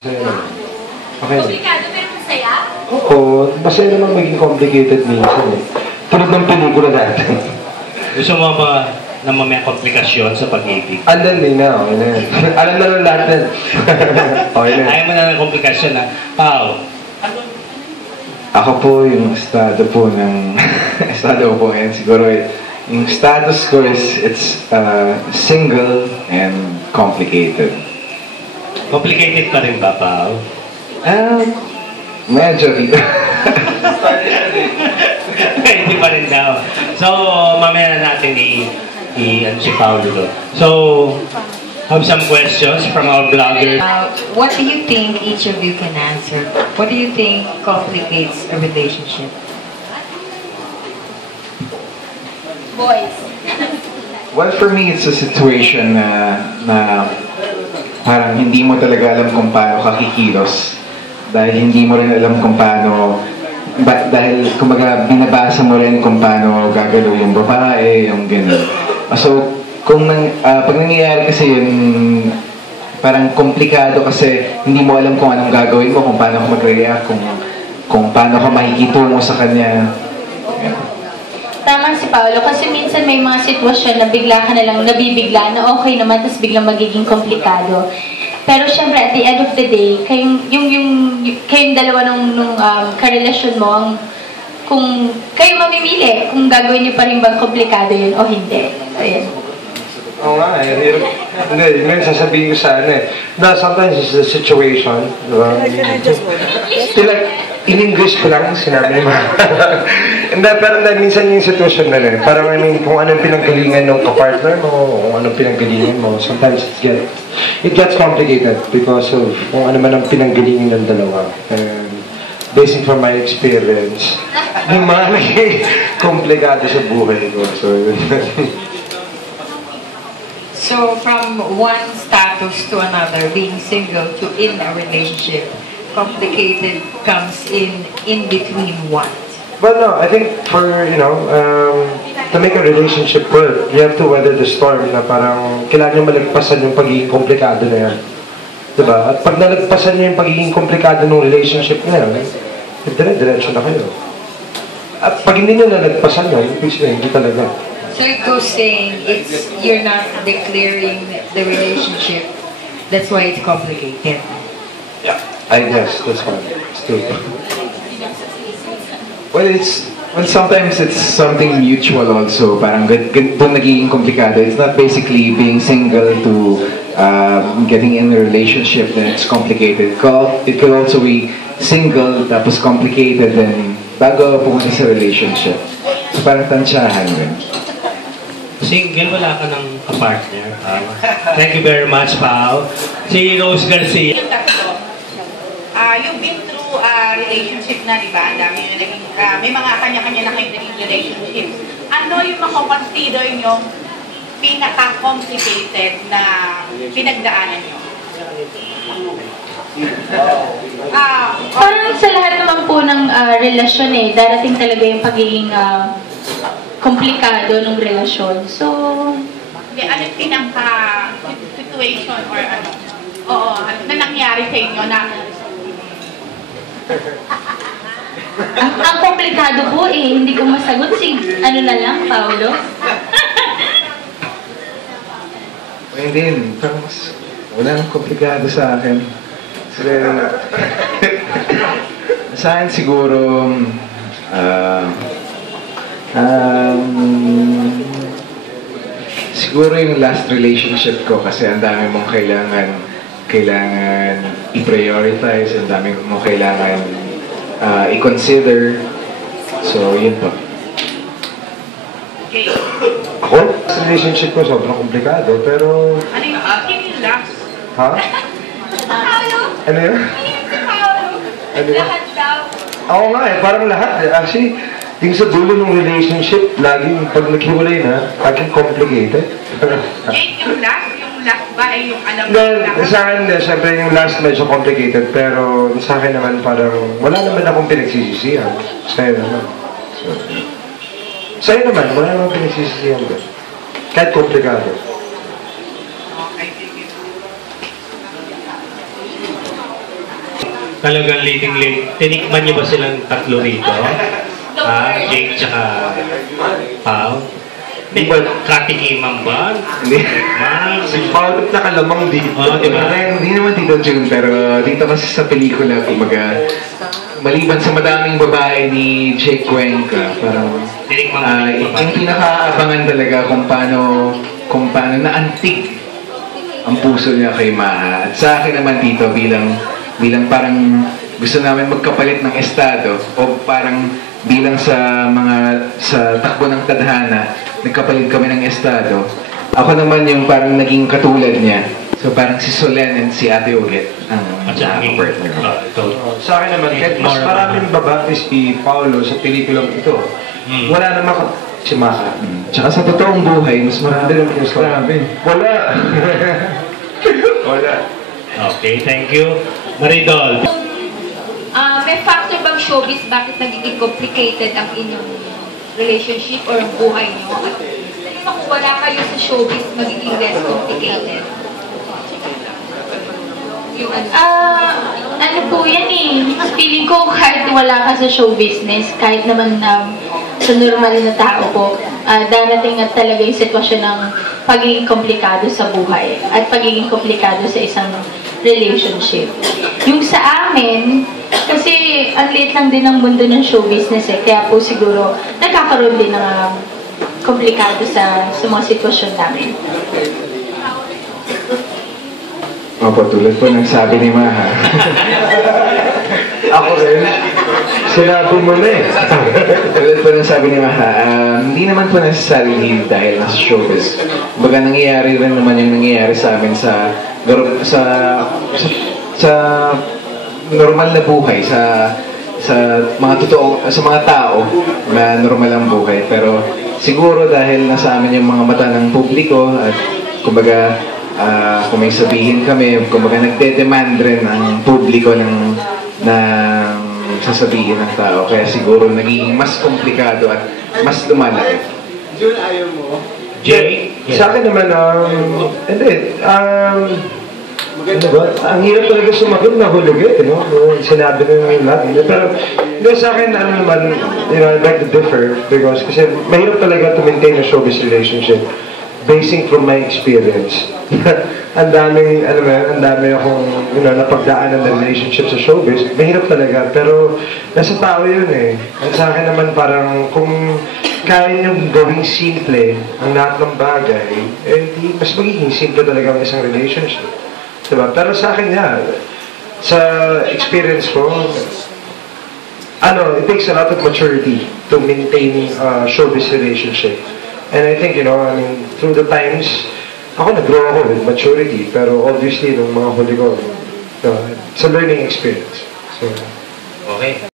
Masaya naman. Okay. Komplikado pero masaya? Oo, masaya naman maging complicated minsan eh. Tulad ng pelikula natin. Gusto mo ba na may komplikasyon sa pag-ibig? Andan din na, okay na yan. Alam na lang lahat yan. Okay na. Ayaw mo na ng komplikasyon na, Pao. Ako po yung estado po ng estado po yan siguro yung status ko is it's single and complicated. Complicated pa rin ba, Pao? Medyo Hindi pa rin daw. So, mamaya na natin si Pao dito. So, have some questions from our vloggers. What do you think each of you can answer? What do you think complicates a relationship? Boys. well, for me it's a situation na parang hindi mo talaga alam kung paano kakikilos dahil hindi mo rin alam kung paano dahil kumbaga binabasa mo rin kung paano gagalaw yung babae, yung gano'n. So, pag nangyayari kasi yun, parang komplikado kasi hindi mo alam kung anong gagawin mo, kung paano ka mag-react, kung paano ka makikitungo sa kanya. Yeah. Tama si Paolo kasi minsan may mga sitwasyon na bigla ka na lang nabibigla na okay naman tapos biglang magiging komplikado. Pero syempre at the end of the day, kayong dalawa nung karelasyon mo, kung kayo mamimili, kung gagawin niyo pa rin bang komplikado yun o hindi. So, yan. Oo nga eh. Hindi, yun sasabihin ko sa ano eh. Sometimes it's the situation. Diba? In English ko lang sinabi mo. Pero minsan yung sitwasyon na rin. Parang I mean, kung anong pinanggalingan ng kapartner mo, kung anong pinanggalingan mo, sometimes it gets complicated because of kung ano man ang pinanggalingan ng dalawa. And basing from my experience, yung mga naging komplikado sa buhay ko. So, from one status to another, being single to in a relationship, complicated comes in between what? But no, I think for, to make a relationship work, you have to weather the storm na parang kailangan nyo malagpasan yung pagiging komplikado na yan. Diba? At pag nalagpasan nyo yung pagiging komplikado ng relationship na yan, dire-diretso na kayo. At pag hindi nyo nalagpasan yun, hindi talaga. So it goes saying you're not declaring the relationship, that's why it's complicated. Yeah. I guess, that's why. It's true. Well, sometimes it's something mutual also. Parang doon nagiging komplikado. It's not basically being single to getting in a relationship then it's complicated. It could also be single tapos complicated then bago pumunta sa relationship. So parang tansyahan rin. Single, wala ka ng kapartner, Pao. Thank you very much, Pao. Si Rose Garcia. You've been through relationship na, di ba? Ang dami yung naging, may mga kanya-kanya na kayong naging relationship. Ano yung makakonsider nyo pinaka-complicated na pinagdaanan nyo? Parang sa lahat naman po ng relasyon darating talaga yung pagiging komplikado ng relasyon. So, Ano yung pinaka-situation or ano? Oo, na nangyari sa inyo na ang komplikado po hindi ko masagot ano na lang, Paolo. Hindi, parang wala nang komplikado sa akin. Sa akin siguro, siguro yung last relationship ko kasi ang dami mong kailangan i-prioritize, ang dami mong kailangan i-consider. So, yun po. okay. Ako? Sa relationship ko, sobrang komplikado, pero... Ano yung last? Ha? Paolo? Ano yun? Ano yun? Lahat daw. Oo nga parang lahat Actually, yung sa dulo ng relationship, laging pag naghiwalay na, laging complicated. Yung last ba ay yung alam mo Then, lang? sa akin, syempre yung last medyo complicated, pero sa akin naman parang wala naman akong pinagsisisihan. Sa'yo naman. Sa'yo naman, wala namang pinagsisisihan ba? Kahit komplikado. Okay, sige. talagang leading. Tinikman niyo ba silang tatlo rito? Jake tsaka Pao? Di ba katikiman ba? Hindi. Si Paolo nakalamang dito. Di ba? Hindi naman Tito Jun, pero dito kasi sa pelikula, kumbaga, maliban sa madaming babae ni Jake Cuenca, parang yung pinakaabangan talaga kung paano naantig ang puso niya kay Maha. At sa akin naman Tito, bilang parang gusto namin magkapalit ng estado o parang bilang sa takbo ng tadhana, nagkapalit kami ng estado. Ako naman yung parang naging katulad niya. So parang si Solen and si Ate Uget ang partner. Sa akin naman, kahit mas maraming babae si Paolo sa pelikulang ito, wala naman si Maha. Tsaka sa totoong buhay, mas marami rin mas marami. Wala. Wala. Okay, thank you. Maridol. May factor bang showbiz bakit nagiging complicated ang inyong relationship or ang buhay niyo? At kung wala kayo sa showbiz, magiging less complicated? Yung Ano po yan eh. Feeling ko kahit wala ka sa show business, kahit naman sa normal na tao po, darating at talaga yung sitwasyon ng pagiging komplikado sa buhay at pagiging komplikado sa isang relationship. Yung sa amin, kasi ang liit lang din ang mundo ng show business eh, kaya po siguro nagkakaroon din ng komplikado sa mga sitwasyon namin. Opo, tulad po ng sabi ni Maha. Ako rin. Sinabi mo na eh. Tulad po ng sabi ni Maha, hindi naman po necessarily dahil nasa showbiz. Baga nangyayari rin naman yung nangyayari sa amin sa normal na buhay, sa mga tao na normal ang buhay. Pero siguro dahil nasa amin yung mga mata ng publiko at kumbaga kung may sabihin kami, kumbaga nagde-demand rin ang publiko ng sasabihin ng tao. Kaya siguro nagiging mas komplikado at mas lumalaki. Jun, ayaw mo? Jay? Sa akin naman, hindi, ano ba? Ang hirap talaga sumagot na hulog eh, no? Sinabi na yung lahat. Pero, hindi sa akin, ano naman, I beg to differ because kasi mahirap talaga to maintain a showbiz relationship basing from my experience. Ang daming, ang dami akong, napagdaanan ng relationship sa showbiz. Mahirap talaga, pero nasa tao yun eh. At sa akin naman parang, kung kaya niyong gawing simple ang lahat ng bagay, di mas magiging simple talaga ang isang relationship. Diba? Pero sa akin sa experience ko, it takes a lot of maturity to maintain a showbiz relationship. And I think, through the times, ako nag-grow ako with maturity, pero obviously, nung mga huli ko, it's a learning experience. So, Okay.